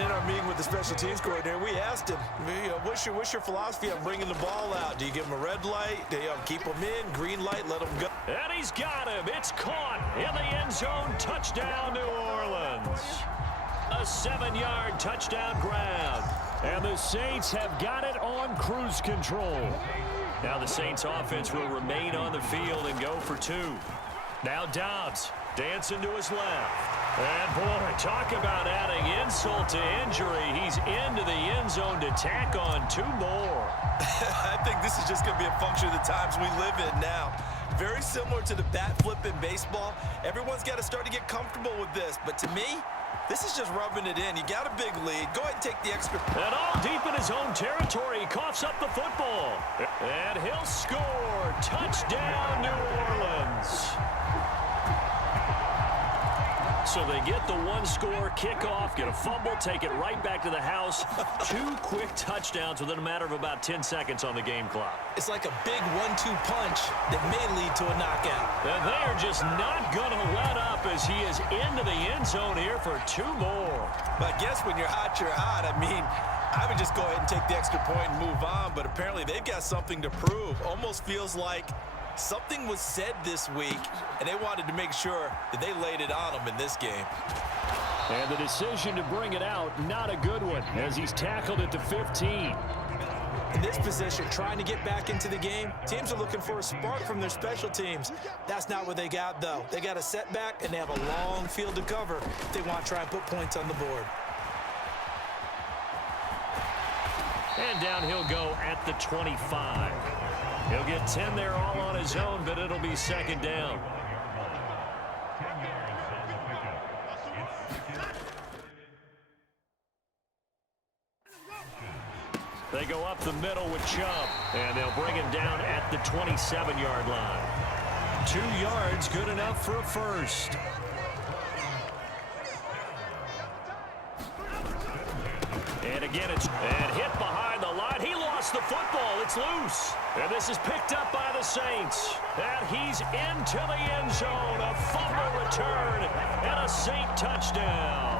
And in our meeting with the special teams coordinator, we asked him, what's your philosophy on bringing the ball out? Do you give him a red light? Do you keep him in? Green light, let him go? And he's got him. It's caught in the end zone. Touchdown, New Orleans. A 7-yard touchdown grab. And the Saints have got it on cruise control. Now the Saints offense will remain on the field and go for 2. Now Dobbs dancing to his left. And, boy, talk about adding insult to injury. He's into the end zone to tack on 2 more. I think this is just going to be a function of the times we live in now. Very similar to the bat flip in baseball. Everyone's got to start to get comfortable with this. But to me, this is just rubbing it in. You got a big lead. Go ahead and take the extra. And all deep in his own territory. He coughs up the football. And he'll score. Touchdown, New Orleans. So they get the 1-score kickoff, get a fumble, take it right back to the house. 2 quick touchdowns within a matter of about 10 seconds on the game clock. It's like a big 1-2 punch that may lead to a knockout. And they are just not going to let up as he is into the end zone here for 2 more. But I guess when you're hot, you're hot. I mean, I would just go ahead and take the extra point and move on, but apparently they've got something to prove. Almost feels like something was said this week, and they wanted to make sure that they laid it on them in this game. And the decision to bring it out, not a good one, as he's tackled at the 15. In this position, trying to get back into the game, teams are looking for a spark from their special teams. That's not what they got, though. They got a setback, and they have a long field to cover if they want to try and put points on the board. And down he'll go at the 25. He'll get 10 there all on his own, but it'll be second down. They go up the middle with Chubb, and they'll bring him down at the 27-yard line. 2 yards, good enough for a first. And again, it's hit behind the line. He lost the football. It's loose. And this is picked up by the Saints. And he's into the end zone. A fumble return and a Saint touchdown.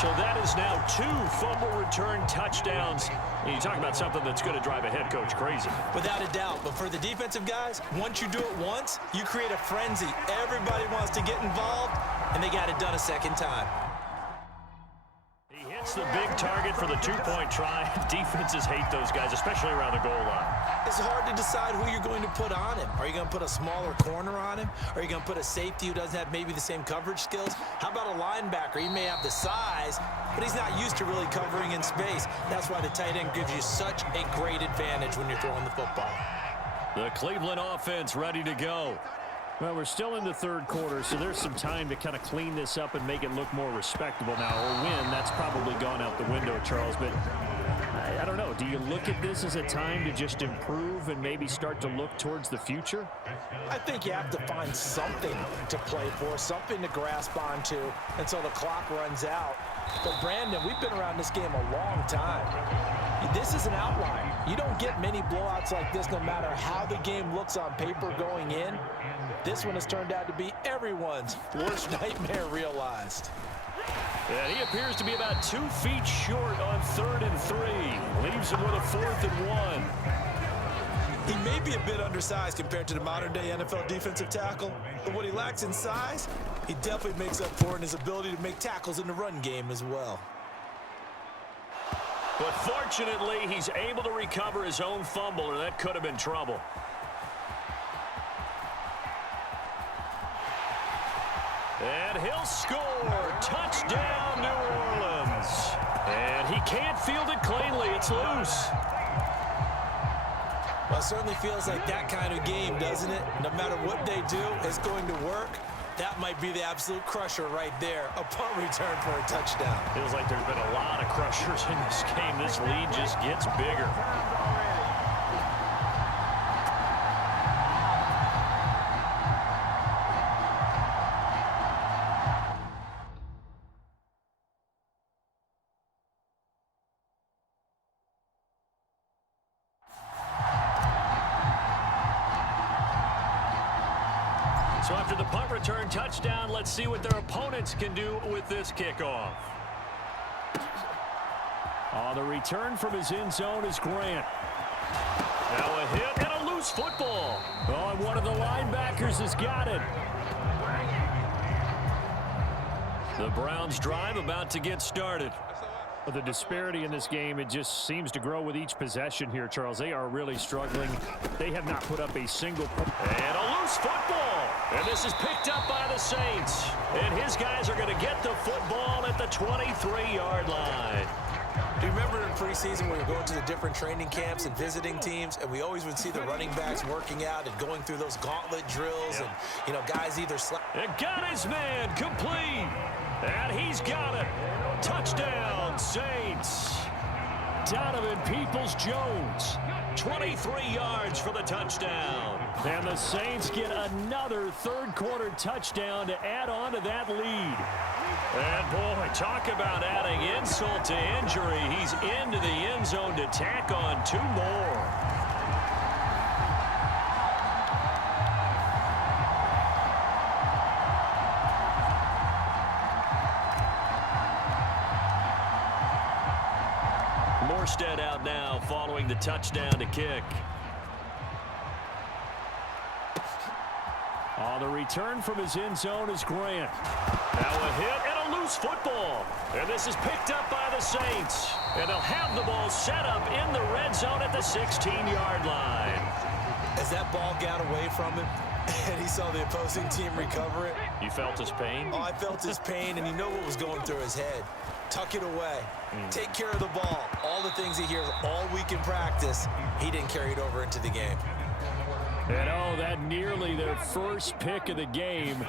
So that is now 2 fumble return touchdowns. And you talk about something that's going to drive a head coach crazy. Without a doubt. But for the defensive guys, once you do it once, you create a frenzy. Everybody wants to get involved, and they got it done a second time. It's the big target for the 2-point try. Defenses hate those guys, especially around the goal line. It's hard to decide who you're going to put on him. Are you going to put a smaller corner on him? Are you going to put a safety who doesn't have maybe the same coverage skills? How about a linebacker? He may have the size, but he's not used to really covering in space. That's why the tight end gives you such a great advantage when you're throwing the football. The Cleveland offense ready to go. Well, we're still in the 3rd quarter, so there's some time to kind of clean this up and make it look more respectable now. Or win, that's probably gone out the window, Charles. But I don't know. Do you look at this as a time to just improve and maybe start to look towards the future? I think you have to find something to play for, something to grasp onto until the clock runs out. But, Brandon, we've been around this game a long time. This is an outlier. You don't get many blowouts like this no matter how the game looks on paper going in. This one has turned out to be everyone's worst nightmare realized. And he appears to be about 2 feet short on 3rd and 3. Leaves him with a 4th and 1. He may be a bit undersized compared to the modern-day NFL defensive tackle, but what he lacks in size, he definitely makes up for in his ability to make tackles in the run game as well. But fortunately, he's able to recover his own fumble, or that could have been trouble. And he'll score. Touchdown, New Orleans. And he can't field it cleanly. It's loose. Well, it certainly feels like that kind of game, doesn't it? No matter what they do, it's going to work. That might be the absolute crusher right there. A punt return for a touchdown. Feels like there's been a lot of crushers in this game. This lead just gets bigger. So after After the punt return touchdown, let's see what their opponents can do with this kickoff. On the return from his end zone is Grant. Now a hit and a loose football. Oh, and one of the linebackers has got it. The Browns drive about to get started. The disparity in this game, it just seems to grow with each possession here, Charles. They are really struggling. They have not put up a single point. And a loose football. And this is picked up by the Saints. And his guys are going to get the football at the 23-yard line. Do you remember in preseason when we were going to the different training camps and visiting teams, and we always would see the running backs working out and going through those gauntlet drills, and, you know, guys either slap. It got his man complete. And he's got it. Touchdown, Saints. Donovan Peoples-Jones, 23 yards for the touchdown. And the Saints get another third-quarter touchdown to add on to that lead. And, boy, talk about adding insult to injury. He's into the end zone to tack on 2 more. Morstead out now following the touchdown to kick. On the return from his end zone is Grant. Now a hit and a loose football. And this is picked up by the Saints. And they'll have the ball set up in the red zone at the 16-yard line. As that ball got away from him and he saw the opposing team recover it. You felt his pain? Oh, I felt his pain, and you know what was going through his head. Tuck it away. Take care of the ball. All the things he hears all week in practice, he didn't carry it over into the game. And oh, that nearly their first pick of the game,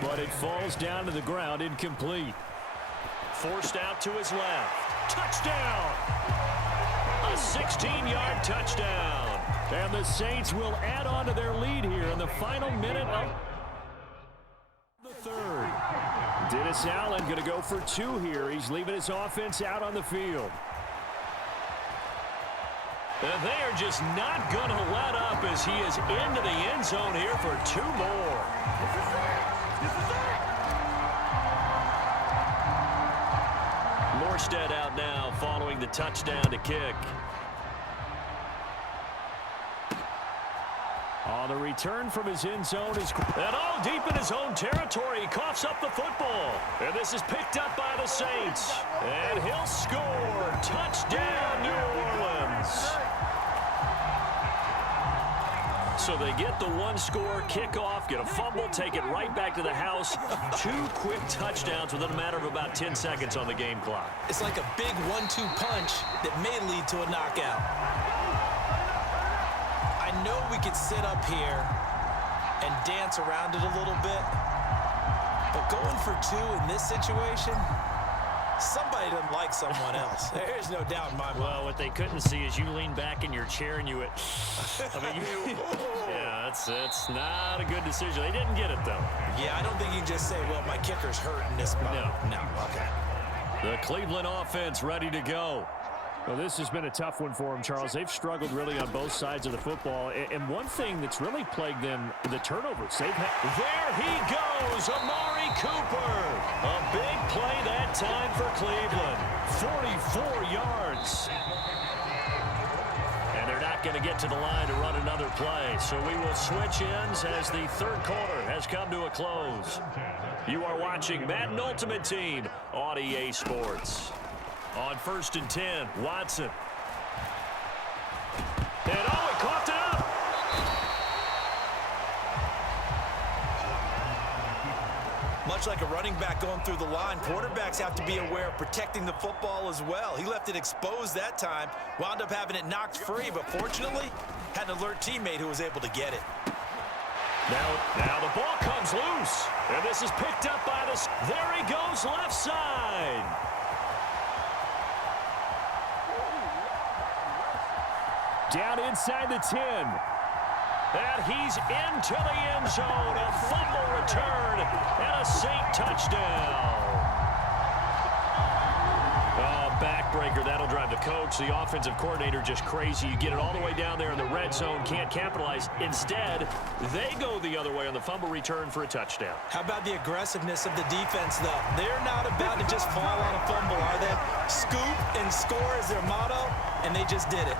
but it falls down to the ground incomplete. Forced out to his left. Touchdown! A 16-yard touchdown. And the Saints will add on to their lead here in the final minute of the third. Dennis Allen going to go for 2 here. He's leaving his offense out on the field. And they are just not going to let up as he is into the end zone here for 2 more. Morstead out now following the touchdown to kick. On the return from his end zone is... And all deep in his own territory, he coughs up the football. And this is picked up by the Saints. And he'll score. Touchdown, New Orleans. So they get the 1-score kickoff, get a fumble, take it right back to the house. 2 quick touchdowns within a matter of about 10 seconds on the game clock. It's like a big 1-2 punch that may lead to a knockout. I know we could sit up here and dance around it a little bit, but going for 2 in this situation, somebody doesn't like someone else. There's no doubt in my mind. Well, what they couldn't see is you lean back in your chair and you yeah, it's not a good decision. They didn't get it, though. Yeah, I don't think you can just say, well, my kicker's hurt in this moment. No, okay. The Cleveland offense ready to go. Well, this has been a tough one for them, Charles. They've struggled really on both sides of the football. And one thing that's really plagued them, the turnovers. There he goes, Amari Cooper. A big play that time for Cleveland. 44 yards. And they're not going to get to the line to run another play. So we will switch ends as the third quarter has come to a close. You are watching Madden Ultimate Team on EA Sports. On 1st and 10, Watson. And oh, he coughed it up. Much like a running back going through the line, quarterbacks have to be aware of protecting the football as well. He left it exposed that time, wound up having it knocked free, but fortunately, had an alert teammate who was able to get it. Now the ball comes loose, and this is picked up by the... There he goes, left side. Down inside the 10. And he's into the end zone. A fumble return and a Saint touchdown. Oh, back backbreaker. That'll drive the coach, the offensive coordinator, just crazy. You get it all the way down there in the red zone, can't capitalize. Instead, they go the other way on the fumble return for a touchdown. How about the aggressiveness of the defense, though? They're not about to just fall on a fumble, are they? Scoop and score is their motto, and they just did it.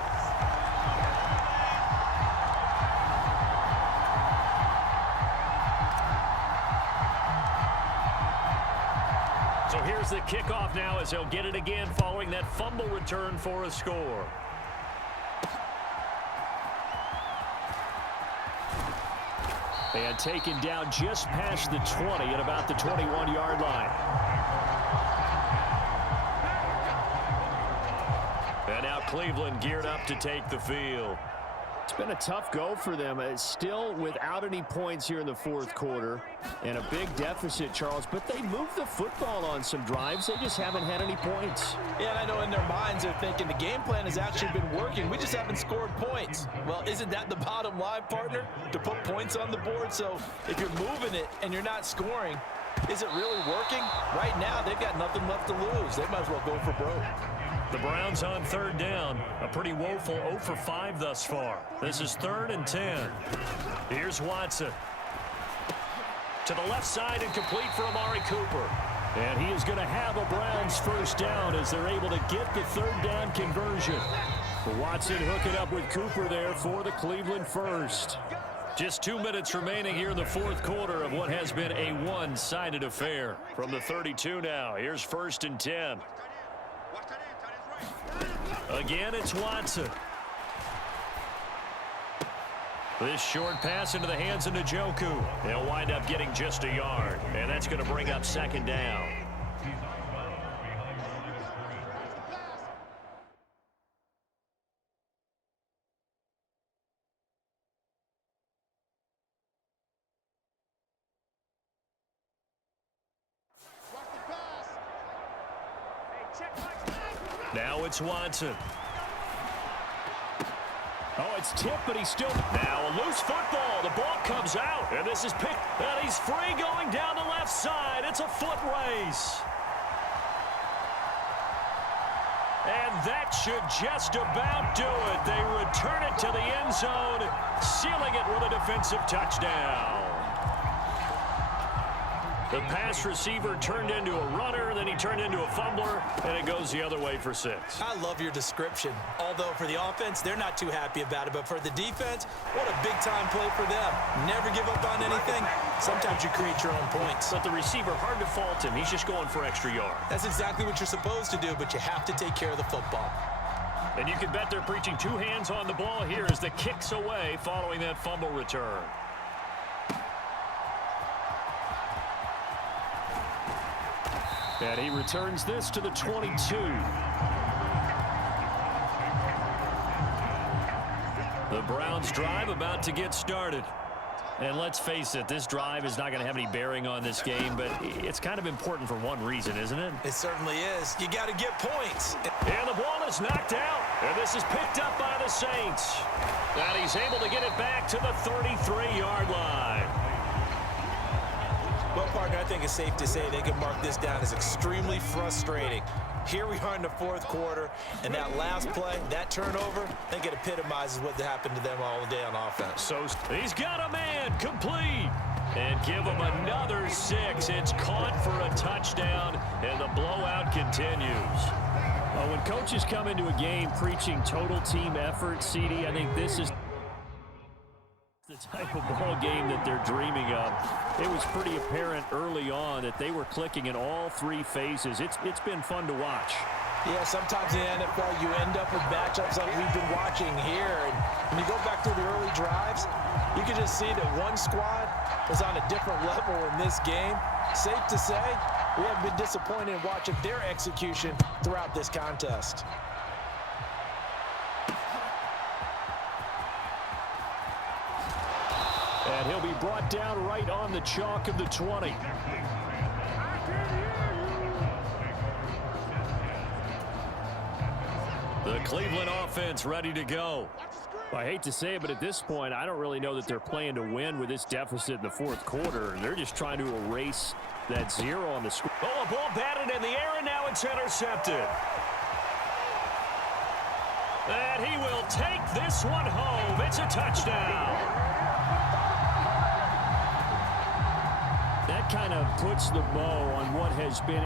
So here's the kickoff now as they'll get it again following that fumble return for a score. And taken down just past the 20 at about the 21-yard line. And now Cleveland geared up to take the field. It's been a tough go for them. Still without any points here in the fourth quarter. And a big deficit, Charles. But they moved the football on some drives. They just haven't had any points. Yeah, and I know in their minds they're thinking the game plan has actually been working. We just haven't scored points. Well, isn't that the bottom line, partner? To put points on the board? So if you're moving it and you're not scoring, is it really working? Right now, they've got nothing left to lose. They might as well go for broke. The Browns on third down. A pretty woeful 0 for 5 thus far. This is 3rd and 10. Here's Watson. To the left side and complete for Amari Cooper. And he is going to have a Browns first down as they're able to get the third down conversion. Watson hooking up with Cooper there for the Cleveland first. Just 2 minutes remaining here in the fourth quarter of what has been a one-sided affair. From the 32 now, here's 1st and 10. Again, it's Watson. This short pass into the hands of Njoku. They'll wind up getting just a yard, and that's going to bring up 2nd down. Now it's Watson. Oh, it's tipped, but he's still... Now a loose football. The ball comes out, and this is picked. And he's free going down the left side. It's a foot race. And that should just about do it. They return it to the end zone, sealing it with a defensive touchdown. The pass receiver turned into a runner, then he turned into a fumbler, and it goes the other way for 6. I love your description. Although for the offense, they're not too happy about it. But for the defense, what a big-time play for them. Never give up on anything. Sometimes you create your own points. But the receiver, hard to fault him. He's just going for extra yard. That's exactly what you're supposed to do, but you have to take care of the football. And you can bet they're preaching 2 hands on the ball here as the kick's away following that fumble return. And he returns this to the 22. The Browns drive about to get started. And let's face it, this drive is not going to have any bearing on this game, but it's kind of important for one reason, isn't it? It certainly is. You got to get points. And the ball is knocked out. And this is picked up by the Saints. And he's able to get it back to the 33-yard line. Well, partner, I think it's safe to say they can mark this down as extremely frustrating. Here we are in the fourth quarter, and that last play, that turnover, I think it epitomizes what happened to them all day on offense. So he's got a man complete. And give him another 6. It's caught for a touchdown, and the blowout continues. Well, when coaches come into a game preaching total team effort, CD, I think this is the type of ball game that they're dreaming of. It was pretty apparent early on that they were clicking in all 3 phases. It's been fun to watch. Yeah, sometimes in the NFL you end up with matchups like we've been watching here. And when you go back to the early drives, you can just see that one squad was on a different level in this game. Safe to say, we have been disappointed in watching their execution throughout this contest. And he'll be brought down right on the chalk of the 20. The Cleveland offense ready to go. I hate to say it, but at this point, I don't really know that they're playing to win with this deficit in the fourth quarter. They're just trying to erase that 0 on the score. Oh, a ball batted in the air, and now it's intercepted. And he will take this one home. It's a touchdown. That kind of puts the bow on what has been